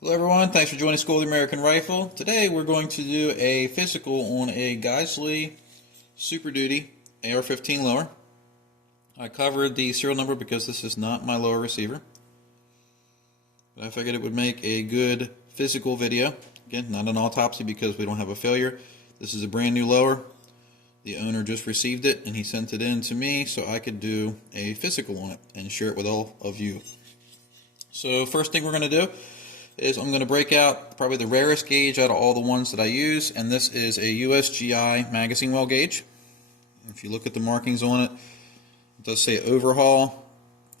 Hello everyone, thanks for joining School of the American Rifle. Today we're going to do a physical on a Geissele Super Duty AR-15 lower. I covered the serial number because this is not my lower receiver. But I figured it would make a good physical video. Again, not an autopsy because we don't have a failure. This is a brand new lower. The owner just received it and he sent it in to me so I could do a physical on it and share it with all of you. So first thing we're going to do is I'm going to break out probably the rarest gauge out of all the ones that I use, and this is a USGI magazine well gauge. If you look at the markings on it, it does say overhaul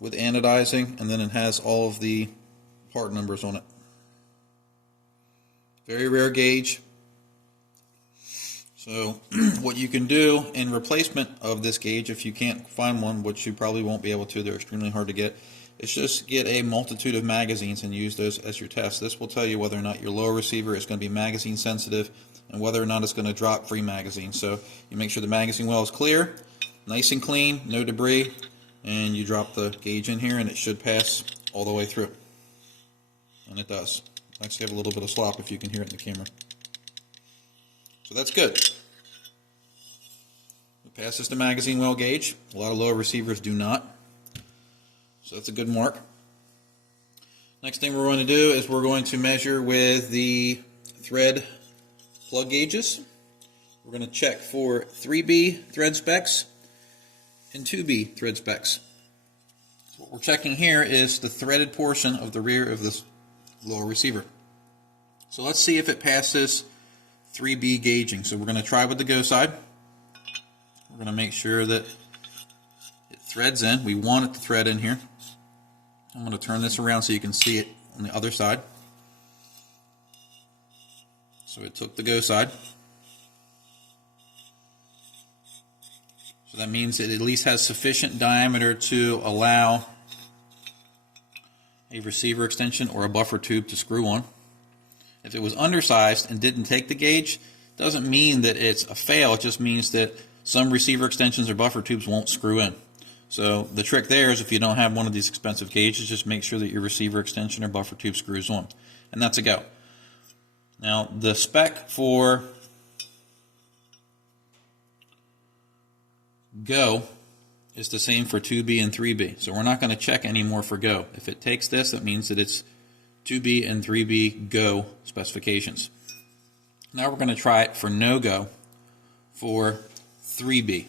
with anodizing, and then it has all of the part numbers on it. Very rare gauge. So what you can do in replacement of this gauge, if you can't find one, which you probably won't be able to, they're extremely hard to get, is just get a multitude of magazines and use those as your test. This will tell you whether or not your lower receiver is going to be magazine sensitive and whether or not it's going to drop free magazines. So you make sure the magazine well is clear, nice and clean, no debris, and you drop the gauge in here and it should pass all the way through. And it does. I actually have a little bit of slop if you can hear it in the camera. So that's good. It passes the magazine well gauge. A lot of lower receivers do not. So that's a good mark. Next thing we're going to do is we're going to measure with the thread plug gauges. We're going to check for 3B thread specs and 2B thread specs. So what we're checking here is the threaded portion of the rear of this lower receiver. So let's see if it passes 3B gauging. So we're going to try with the go side. We're going to make sure that it threads in. We want it to thread in here. I'm going to turn this around so you can see it on the other side. So it took the go side. So that means it at least has sufficient diameter to allow a receiver extension or a buffer tube to screw on. If it was undersized and didn't take the gauge, doesn't mean that it's a fail. It just means that some receiver extensions or buffer tubes won't screw in. So the trick there is if you don't have one of these expensive gauges, just make sure that your receiver extension or buffer tube screws on. And that's a go. Now the spec for go is the same for 2B and 3B. So we're not going to check anymore for go. If it takes this, that means that it's 2B and 3B go specifications. Now we're going to try it for no go for 3B.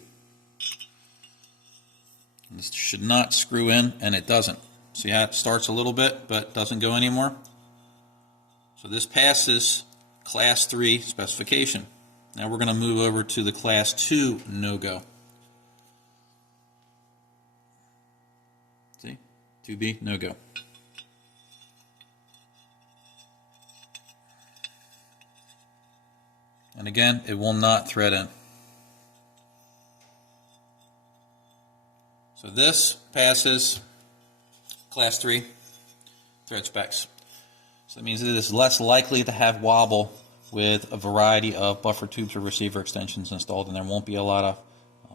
This should not screw in, and it doesn't. See how it starts a little bit, but doesn't go anymore? So this passes Class 3 specification. Now we're going to move over to the Class 2 no-go. See? 2B, no-go. And again, it will not thread in. So this passes Class 3 thread specs. So that means it is less likely to have wobble with a variety of buffer tubes or receiver extensions installed, and there won't be a lot of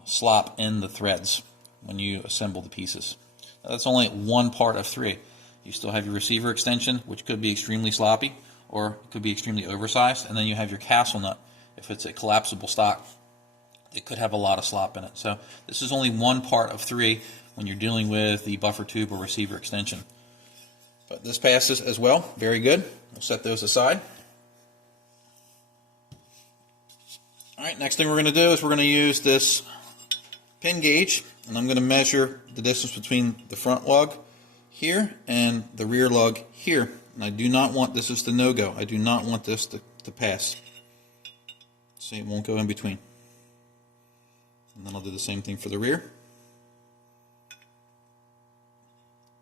slop in the threads when you assemble the pieces. Now, that's only one part of 3. You still have your receiver extension, which could be extremely sloppy, or it could be extremely oversized, and then you have your castle nut. If it's a collapsible stock, it could have a lot of slop in it. So this is only one part of 3 when you're dealing with the buffer tube or receiver extension. But this passes as well. Very good. We'll set those aside. Alright, next thing we're going to do is we're going to use this pin gauge, and I'm going to measure the distance between the front lug here and the rear lug here. And I do not want, this is the no-go, I do not want this to pass. See, it won't go in between. And then I'll do the same thing for the rear.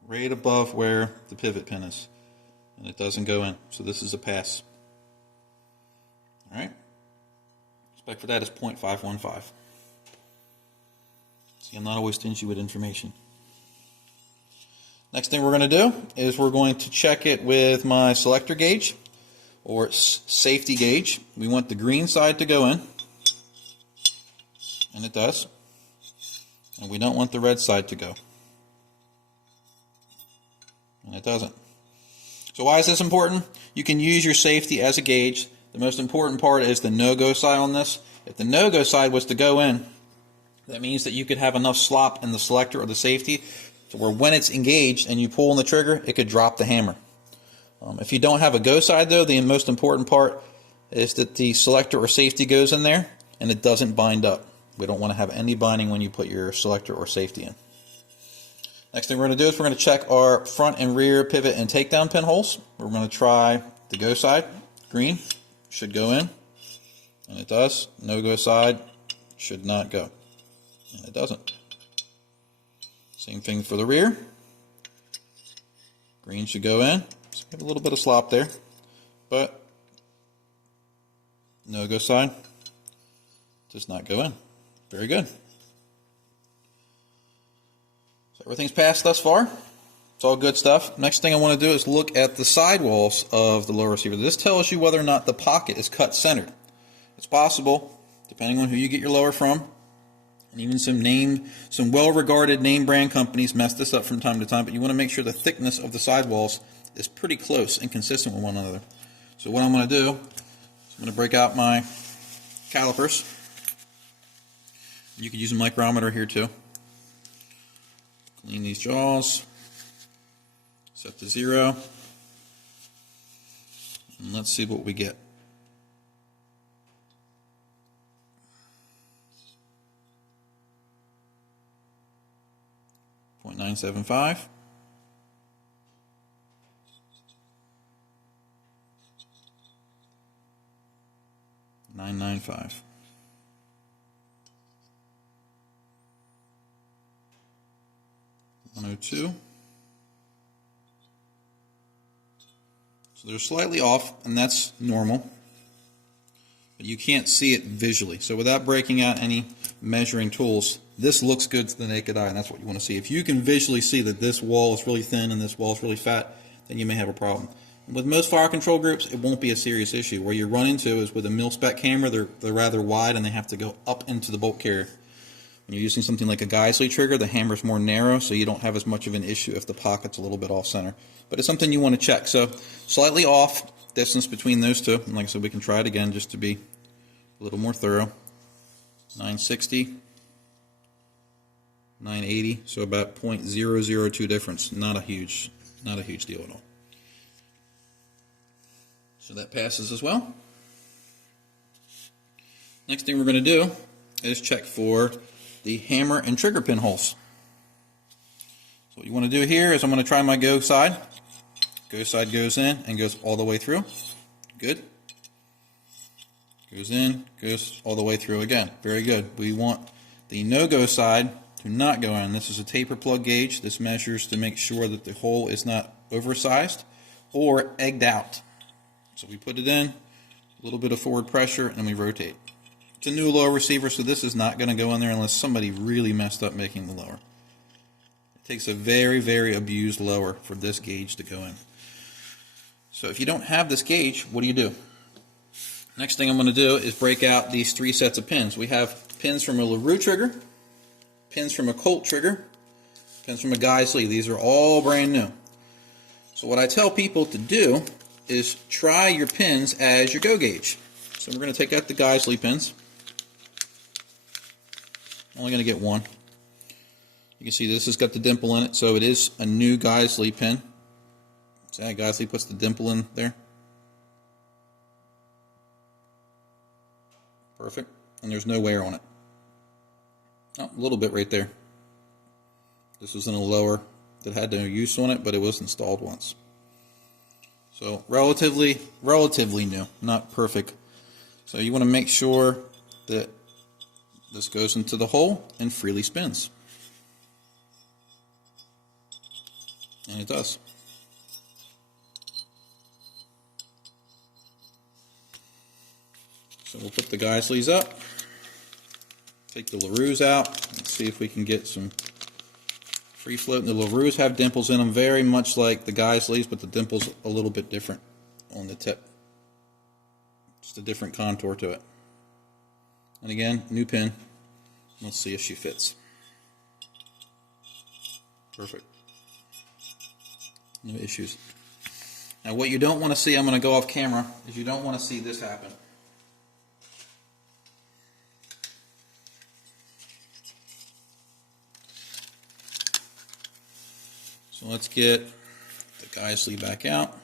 Right above where the pivot pin is. And it doesn't go in. So this is a pass. Alright. Spec for that is 0.515. See, I'm not always stingy with information. Next thing we're going to do is we're going to check it with my selector gauge or safety gauge. We want the green side to go in. And it does. And we don't want the red side to go. And it doesn't. So why is this important? You can use your safety as a gauge. The most important part is the no-go side on this. If the no-go side was to go in, that means that you could have enough slop in the selector or the safety to where when it's engaged and you pull on the trigger, it could drop the hammer. If you don't have a go side though, the most important part is that the selector or safety goes in there and it doesn't bind up. We don't want to have any binding when you put your selector or safety in. Next thing we're going to do is we're going to check our front and rear pivot and takedown pinholes. We're going to try the go side. Green should go in, and it does. No go side should not go, and it doesn't. Same thing for the rear. Green should go in. So we have a little bit of slop there, but no go side does not go in. Very good. So everything's passed thus far. It's all good stuff. Next thing I want to do is look at the sidewalls of the lower receiver. This tells you whether or not the pocket is cut centered. It's possible, depending on who you get your lower from, and even some well-regarded name brand companies mess this up from time to time, but you want to make sure the thickness of the sidewalls is pretty close and consistent with one another. So what I'm going to do is I'm going to break out my calipers. You could use a micrometer here too. Clean these jaws. Set to 0. And let's see what we get. .975. 995. .102. So they're slightly off, and that's normal, but you can't see it visually. So without breaking out any measuring tools, this looks good to the naked eye, and that's what you want to see. If you can visually see that this wall is really thin and this wall is really fat, then you may have a problem. And with most fire control groups, it won't be a serious issue. Where you run into is with a mil-spec camera, they're rather wide and they have to go up into the bolt carrier. When you're using something like a Geissele trigger, the hammer's more narrow, so you don't have as much of an issue if the pocket's a little bit off center. But it's something you want to check. So slightly off distance between those two. And like I said, we can try it again just to be a little more thorough. 960, 980, so about 0.002 difference. Not a huge deal at all. So that passes as well. Next thing we're going to do is check for the hammer and trigger pin holes. So what you want to do here is I'm going to try my go side. Go side goes in and goes all the way through. Good. Goes in, goes all the way through again. Very good. We want the no-go side to not go in. This is a taper plug gauge. This measures to make sure that the hole is not oversized or egged out. So we put it in, a little bit of forward pressure, and we rotate. It's a new lower receiver, so this is not going to go in there unless somebody really messed up making the lower. It takes a very, very abused lower for this gauge to go in. So if you don't have this gauge, what do? Next thing I'm going to do is break out these 3 sets of pins. We have pins from a LaRue trigger, pins from a Colt trigger, pins from a Geissele. These are all brand new. So what I tell people to do is try your pins as your go gauge. So we're going to take out the Geissele pins. Only going to get one. You can see this has got the dimple in it, so it is a new Geissele pin. So Geissele puts the dimple in there. Perfect. And there's no wear on it. Oh, a little bit right there. This was in a lower that had no use on it, but it was installed once. So relatively new, not perfect. So you want to make sure that this goes into the hole and freely spins. And it does. So we'll put the Geissele's up, take the LaRue's out, and see if we can get some free float. The LaRue's have dimples in them, very much like the Geissele's, but the dimple's a little bit different on the tip. Just a different contour to it. And again, new pin. Let's see if she fits. Perfect. No issues. Now what you don't want to see, I'm going to go off camera, is you don't want to see this happen. So let's get the Geissele back out.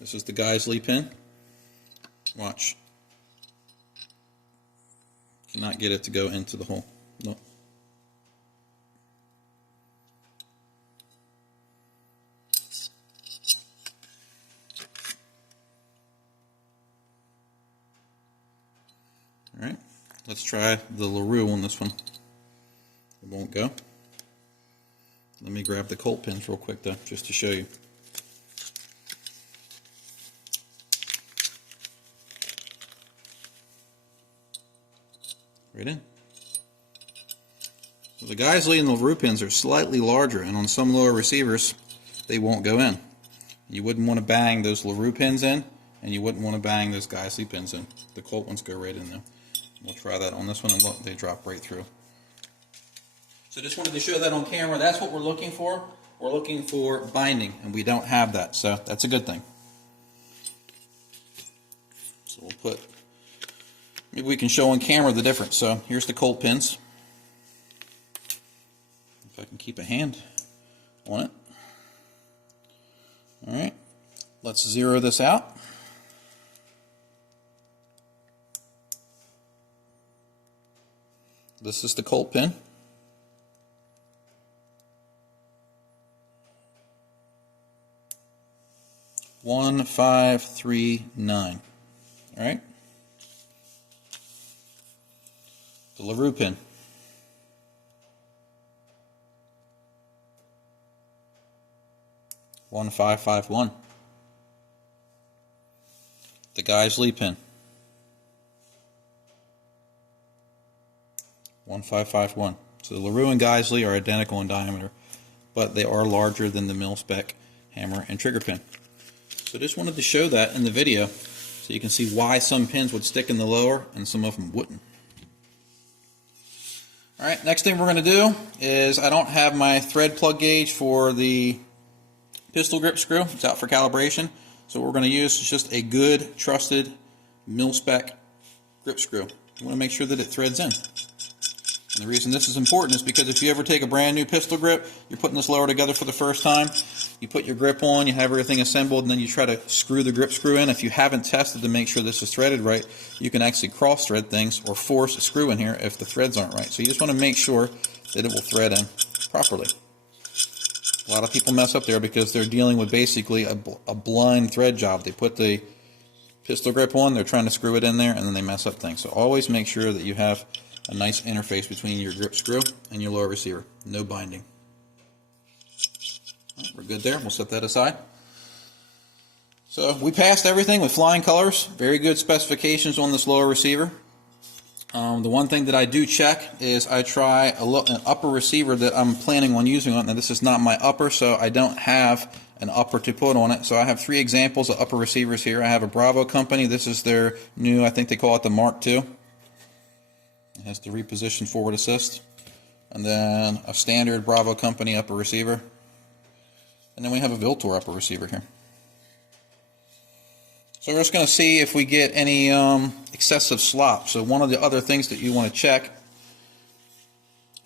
This is the Geissele pin. Watch. Cannot get it to go into the hole. Nope. Alright, let's try the LaRue on this one. It won't go. Let me grab the Colt pins real quick though, just to show you. Right in. So the Geissele and the LaRue pins are slightly larger, and on some lower receivers, they won't go in. You wouldn't want to bang those LaRue pins in, and you wouldn't want to bang those Geissele pins in. The Colt ones go right in there. We'll try that on this one, and look, they drop right through. So just wanted to show that on camera. That's what we're looking for. We're looking for binding, and we don't have that, so that's a good thing. So we'll put, maybe we can show on camera the difference. So here's the Colt pins. If I can keep a hand on it. All right, let's zero this out. This is the Colt pin. One, 5, 3, 9. All right. The LaRue pin. 1, 5, 5, 1. The Geissele pin. 1, 5, 5, 1. So the LaRue and Geissele are identical in diameter, but they are larger than the mil-spec hammer and trigger pin. So just wanted to show that in the video so you can see why some pins would stick in the lower and some of them wouldn't. Alright, next thing we're going to do is, I don't have my thread plug gauge for the pistol grip screw. It's out for calibration. So what we're going to use is just a good, trusted mil-spec grip screw. You want to make sure that it threads in. And the reason this is important is because if you ever take a brand new pistol grip, you're putting this lower together for the first time, you put your grip on, you have everything assembled, and then you try to screw the grip screw in. If you haven't tested to make sure this is threaded right, you can actually cross thread things or force a screw in here if the threads aren't right. So you just want to make sure that it will thread in properly. A lot of people mess up there because they're dealing with basically a blind thread job. They put the pistol grip on, they're trying to screw it in there, and then they mess up things. So always make sure that you have a nice interface between your grip screw and your lower receiver. No binding. All right, we're good there. We'll set that aside. So we passed everything with flying colors. Very good specifications on this lower receiver. The one thing that I do check is I try an upper receiver that I'm planning on using on it. Now this is not my upper, so I don't have an upper to put on it. So I have 3 examples of upper receivers here. I have a Bravo company. This is their new, I think they call it the Mark II. It has the reposition forward assist. And then a standard Bravo company upper receiver. And then we have a Viltor upper receiver here. So we're just going to see if we get any excessive slop. So one of the other things that you want to check,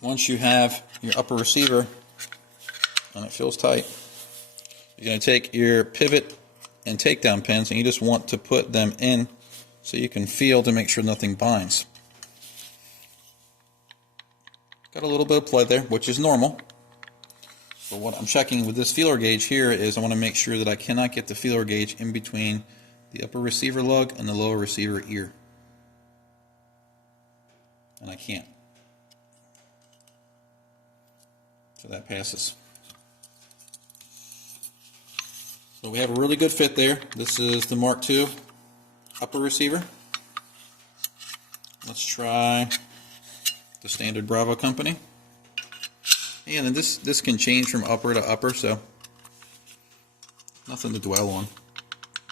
once you have your upper receiver and it feels tight, you're going to take your pivot and takedown pins and you just want to put them in so you can feel to make sure nothing binds. Got a little bit of play there, which is normal. But what I'm checking with this feeler gauge here is I want to make sure that I cannot get the feeler gauge in between the upper receiver lug and the lower receiver ear. And I can't. So that passes. So we have a really good fit there. This is the Mark II upper receiver. Let's try the standard Bravo company. And then this can change from upper to upper, so nothing to dwell on.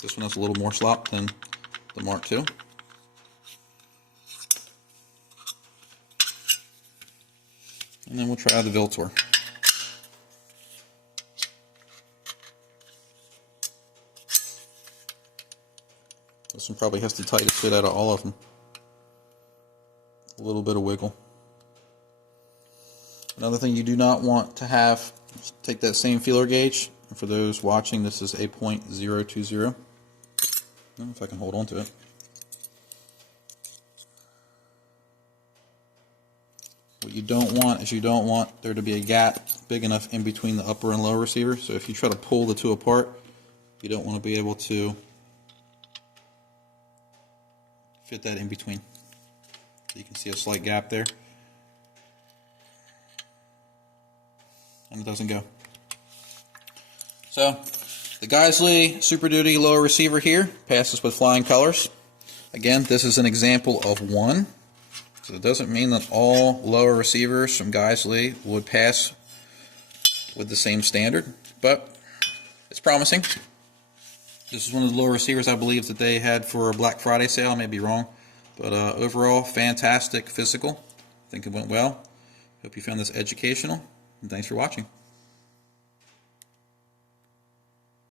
This one has a little more slop than the Mark II. And then we'll try the Viltor. This one probably has the tightest fit out of all of them. A little bit of wiggle. Another thing you do not want to have, take that same feeler gauge. And for those watching, this is a .020. I don't know if I can hold on to it. What you don't want is you don't want there to be a gap big enough in between the upper and lower receiver. So if you try to pull the two apart, you don't want to be able to fit that in between. So you can see a slight gap there. And it doesn't go. So the Geissele Super Duty lower receiver here passes with flying colors. Again, this is an example of one. So it doesn't mean that all lower receivers from Geissele would pass with the same standard, but it's promising. This is one of the lower receivers I believe that they had for a Black Friday sale. I may be wrong, but overall, fantastic physical. I think it went well. Hope you found this educational, and thanks for watching.